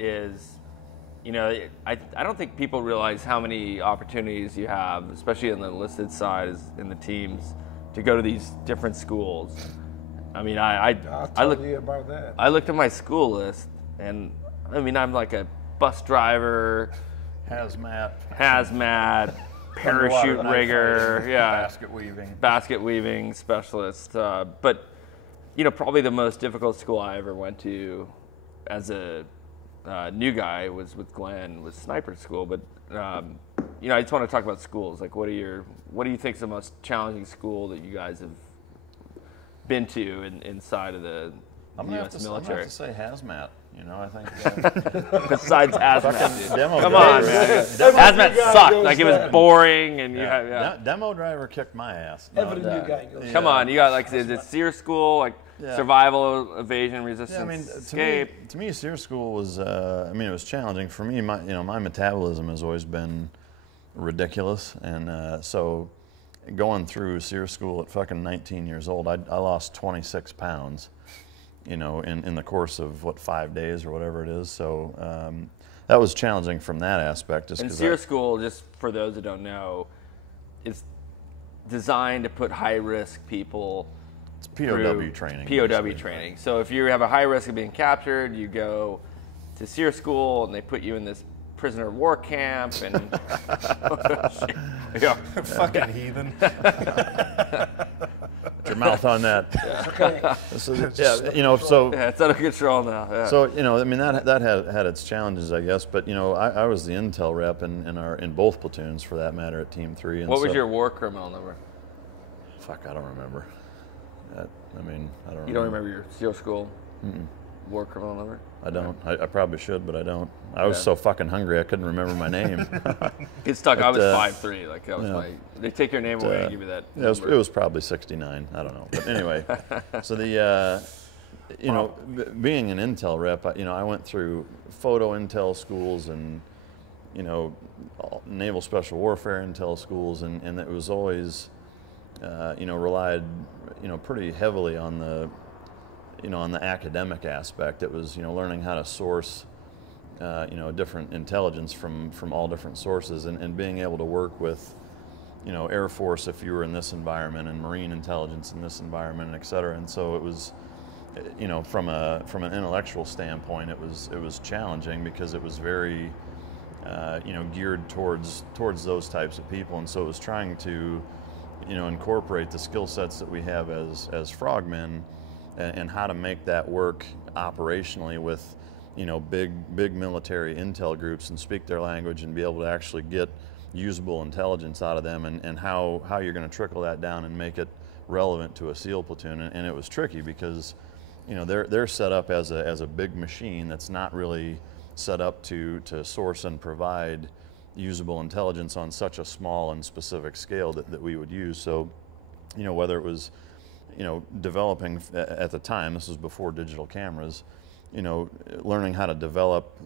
is, you know, I don't think people realize how many opportunities you have, especially on the enlisted side, in the teams, to go to these different schools. I mean, I'll tell you about that. I looked at my school list, and I mean, I'm like a bus driver, hazmat, parachute rigger, yeah, basket weaving specialist. But you know, probably the most difficult school I ever went to as a new guy was with Glenn, was sniper school. But you know, I just want to talk about schools. Like, what do you think is the most challenging school that you guys have been to inside of the U.S. military? I'm gonna have to say hazmat. You know, I think besides hazmat, demo come driver, on, man. Hazmat sucked. Like, it was boring, and demo driver kicked my ass. Come on, you got like the SERE School, like survival, evasion, resistance, I mean, escape. To me, SERE School was. I mean, it was challenging for me. My metabolism has always been ridiculous, and so going through SERE School at fucking 19 years old, I lost 26 pounds. You know, in the course of, what, 5 days or whatever it is. So that was challenging from that aspect. And SERE School, just for those that don't know, is designed to put high-risk people It's POW training. POW training. So if you have a high risk of being captured, you go to SERE School, and they put you in this prisoner of war camp, and fucking heathen. Your mouth on that. You know, so it's out of control now. Yeah. So, you know, I mean, that had its challenges, I guess. But, you know, I was the intel rep in both platoons, for that matter, at Team 3. And what was your war criminal number? Fuck, I don't remember. I mean, I don't. You don't remember your SERE School war criminal number? I don't. I probably should, but I don't. I was so fucking hungry I couldn't remember my name. Get stuck. But, I was 5'3". Like, that was my. They take your name away and give you that. Yeah, it was probably 69. I don't know. But anyway, so the you know, being an intel rep, you know, I went through photo intel schools and, you know, naval special warfare intel schools, and it was always, you know, relied, you know, pretty heavily on the, you know, on the academic aspect. It was, you know, learning how to source, you know, different intelligence from all different sources, and being able to work with, you know, Air Force if you were in this environment, and Marine intelligence in this environment, et cetera. And so it was, you know, from an intellectual standpoint, it was challenging, because it was very, you know, geared towards those types of people. And so it was trying to, you know, incorporate the skill sets that we have as frogmen, and how to make that work operationally with, you know, big military intel groups, and speak their language, and be able to actually get usable intelligence out of them, and how you're going to trickle that down and make it relevant to a SEAL platoon. And it was tricky, because, you know, they're set up as a big machine that's not really set up to source and provide usable intelligence on such a small and specific scale that we would use. So, you know, whether it was, you know, developing at the time, this was before digital cameras, you know, learning how to develop,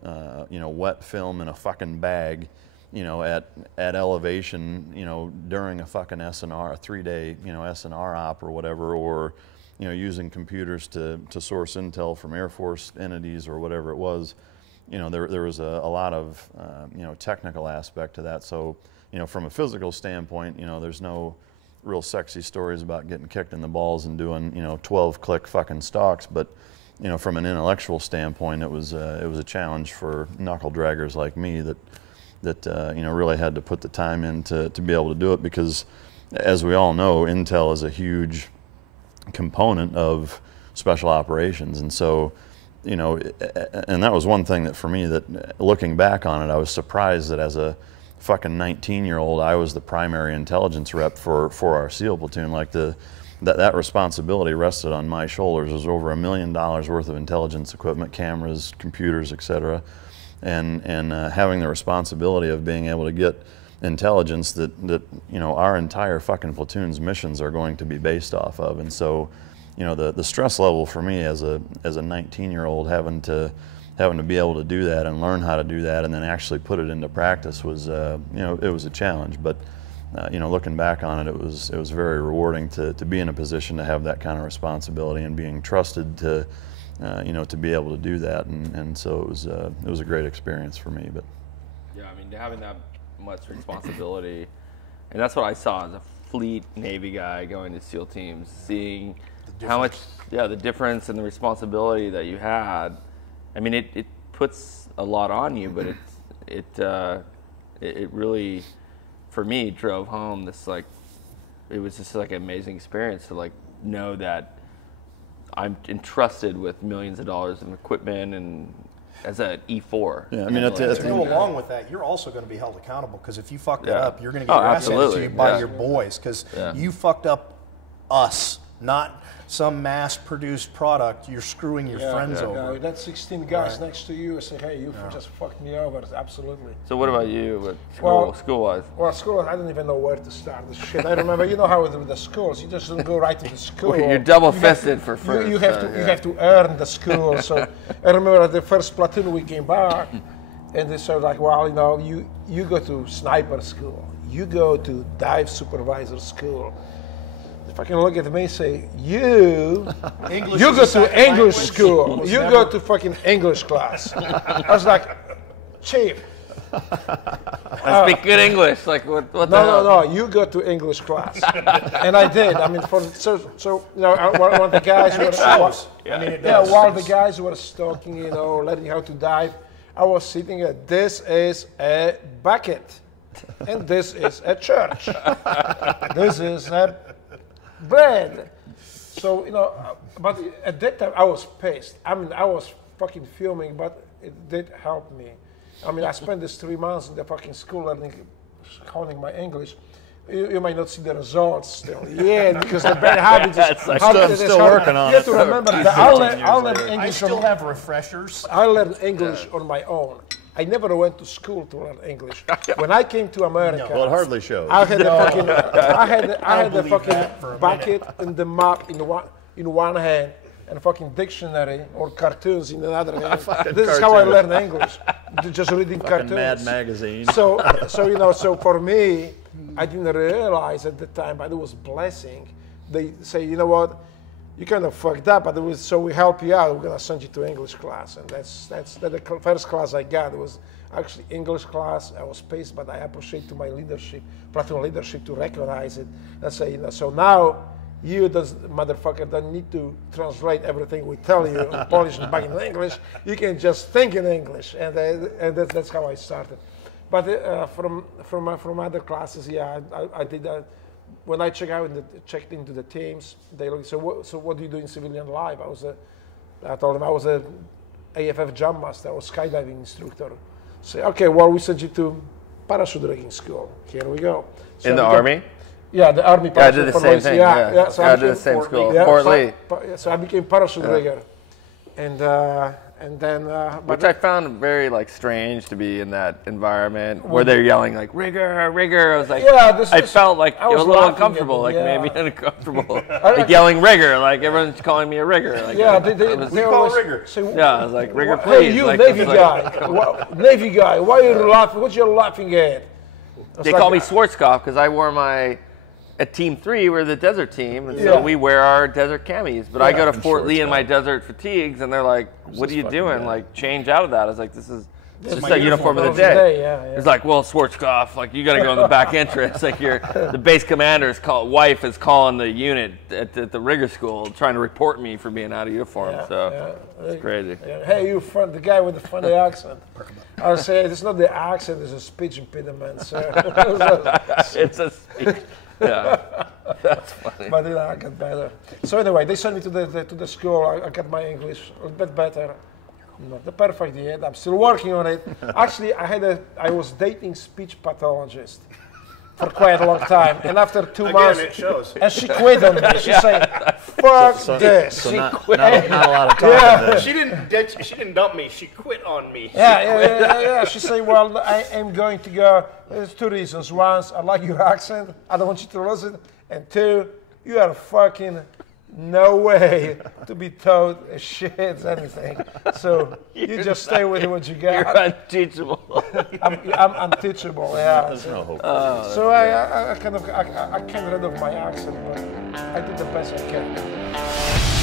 you know, wet film in a fucking bag, you know, at elevation, you know, during a fucking SNR, a 3-day, you know, SNR op or whatever, or, you know, using computers to source intel from Air Force entities or whatever it was. You know, there was a lot of, you know, technical aspect to that. So, you know, from a physical standpoint, you know, there's no real sexy stories about getting kicked in the balls and doing, you know, 12-click fucking stalks. But, you know, from an intellectual standpoint, it was a challenge for knuckle draggers like me that you know, really had to put the time in to be able to do it, because, as we all know, intel is a huge component of special operations. And so, you know, and that was one thing that, for me, that looking back on it, I was surprised that as a fucking 19-year-old, I was the primary intelligence rep for our SEAL platoon. Like, that responsibility rested on my shoulders. It was over $1 million worth of intelligence equipment, cameras, computers, etc., and having the responsibility of being able to get intelligence that you know, our entire fucking platoon's missions are going to be based off of. And so, you know, the stress level for me as a 19-year-old, having to be able to do that and learn how to do that, and then actually put it into practice, was, you know, it was a challenge. But you know, looking back on it, it was very rewarding to be in a position to have that kind of responsibility, and being trusted to, you know, to be able to do that, and so it was a great experience for me. But yeah, I mean, having that much responsibility, and that's what I saw as a fleet Navy guy going to SEAL teams, seeing how much, the difference and the responsibility that you had. I mean, it puts a lot on you, but it really, for me, drove home this, like, it was just like an amazing experience to, like, know that I'm entrusted with millions of dollars in equipment and as an E4. yeah, I mean, To go along with that, you're also going to be held accountable, because if you fucked it up, you're going to get your ass handed to you by your boys, because you fucked up us, not some mass-produced product. You're screwing your friends over. Yeah, that 16 guys next to you say, hey, you just fucked me over. Absolutely. So what about you with school-wise? Well, school, I don't even know where to start this shit. I remember, you know how with the schools, you just don't go right to the school. Well, you're double-fisted for first. You have to earn the school. So I remember the first platoon we came back, and they said, like, well, you know, you go to sniper school. You go to dive supervisor school. If I can look at me and say, you go to English school. You go to fucking English class. I was like, Chief. I speak good English. Like, what the hell? No, you go to English class. And I did. I mean, so you know, one of the guys while the guys were stalking, you know, learning how to dive, I was sitting at, this is a bucket. And this is a church. This is a bread. So, you know, but at that time I was pissed. I mean, I was fucking fuming, but it did help me. I mean, I spent this 3 months in the fucking school learning, honing my English. You might not see the results still yet, because the bad habits I'm still working on it. You have to remember that I'll learn English. I still have refreshers. I learned English on my own. I never went to school to learn English. When I came to America, well, it hardly shows. I had the fucking bucket and the map in one hand, and a fucking dictionary or cartoons in another hand. This is how I learned English, just reading cartoons. Mad magazine. So you know, so for me, I didn't realize at the time, but it was blessing. They say, you know what, you kind of fucked up, but so we help you out. We're gonna send you to English class, and that's the first class I got. It was actually English class. I was pissed, but I appreciate to my leadership, platoon leadership, to recognize it and say, you know, so now you, motherfucker, don't need to translate everything we tell you in Polish and back in English. You can just think in English, and that's how I started. But from other classes, yeah, I did that. When I checked into the teams, they looked, so what do you do in civilian life? I told them I was a AFF jump master, I was skydiving instructor. Say, okay, well, we sent you to parachute rigging school. Here we go. So in the Army? Yeah, the Army parachute. I did the same thing. Yeah. So I did the same school. Fort Lee. So I became parachute rigger. And then, which I found very like strange to be in that environment where they're yelling like rigger, rigger. I was like, I felt like it was a little uncomfortable, like maybe uncomfortable, like yelling rigger, like everyone's calling me a rigger. Like, they call rigger. I was like, rigger, please. Hey, you like, Navy guy, Navy guy, why are you laughing? What you laughing at? They call me Schwarzkopf because I wore at Team 3, we're the desert team, and so we wear our desert camis. But I go to Fort Lee in my desert fatigues, and they're like, what are you doing? Bad. Like, change out of that. I was like, this is just a uniform of the day. It's like, well, Schwarzkopf, like, you got to go in the back entrance. Like, the base commander's wife is calling the unit at the rigger school, trying to report me for being out of uniform. It's crazy. Hey, the guy with the funny accent. I was saying, it's not the accent, it's a speech impediment, sir. It's a speech. Yeah, that's funny. But I got better. So anyway, they sent me to the school. I got my English a bit better. Not the perfect yet. I'm still working on it. Actually, I was dating speech pathologist for quite a long time, and after 2 months, it shows. And she quit on me. She said, "Fuck this." So she quit. Not a lot of time. She didn't dump me. She quit on me. Yeah. She said, "Well, I am going to go." There's 2 reasons. One, I like your accent. I don't want you to lose it. And 2, you are fucking no way to be taught a shit anything. So you just stay with what you got. You're unteachable. I'm unteachable. Yeah. There's no hope. So I came rid of my accent, but I did the best I can.